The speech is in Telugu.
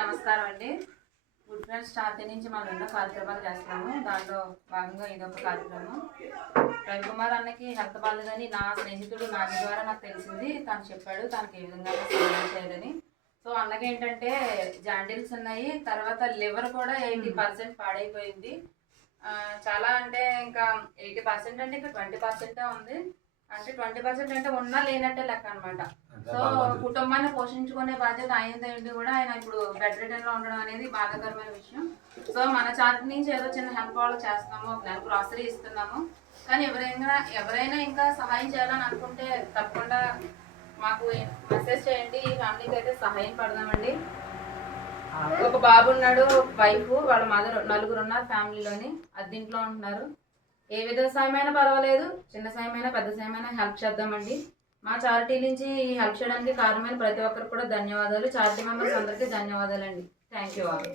నమస్కారం అండి. గుడ్ ఫ్రెండ్స్ స్టార్టింగ్ నుంచి మనం ఎన్నో కార్యక్రమాలు చేస్తున్నాము. దాంట్లో భాగంగా ఇదొక కార్యక్రమం. రవికుమార్ అన్నకి హెల్త్ బాగాలేదని నా స్నేహితుడు నాది ద్వారా నాకు తెలిసింది. తను చెప్పాడు తనకి ఏ విధంగా సహాయం చేయాలని. సో అన్నకి ఏంటంటే జాండిల్స్ ఉన్నాయి, తర్వాత లివర్ కూడా 80% పాడైపోయింది. చాలా అంటే ఇంకా 80% అంటే ఇంకా 20% ఉంది. అంటే 20% అంటే ఉన్నా లేనట్టే లెక్క అనమాట. సో కుటుంబాన్ని పోషించుకునే బాధ్యత అయింది కూడా ఆయన ఇప్పుడు బెడ్ రిటర్న్ లో ఉండడం అనేది బాధాకరమైన విషయం. సో మన చార్ట్ నుంచి ఏదో చిన్న హెల్ప్ వాళ్ళు చేస్తున్నాము, ఒక నెల గ్రాసరీ ఇస్తున్నాము. కానీ ఎవరైనా ఇంకా సహాయం చేయాలని అనుకుంటే తప్పకుండా మాకు మెసేజ్ చేయండి. ఈ ఫ్యామిలీకి అయితే సహాయం పడదామండి. ఒక బాబు ఉన్నాడు, వైఫ్, వాళ్ళ మదర్, నలుగురు ఉన్నారు ఫ్యామిలీలోని. అద్దీంట్లో ఉంటున్నారు. ఏ విధ సాయమైనా పర్వాలేదు, చిన్న సాయమైనా పెద్ద సాయమైనా హెల్ప్ చేద్దామండి. మా చారిటీ నుంచి హెల్ప్ చేయడానికి కారణమైన ప్రతి ఒక్కరికి కూడా ధన్యవాదాలు. చారిటీ మెంబర్స్ అందరికీ ధన్యవాదాలండి. Thank you all.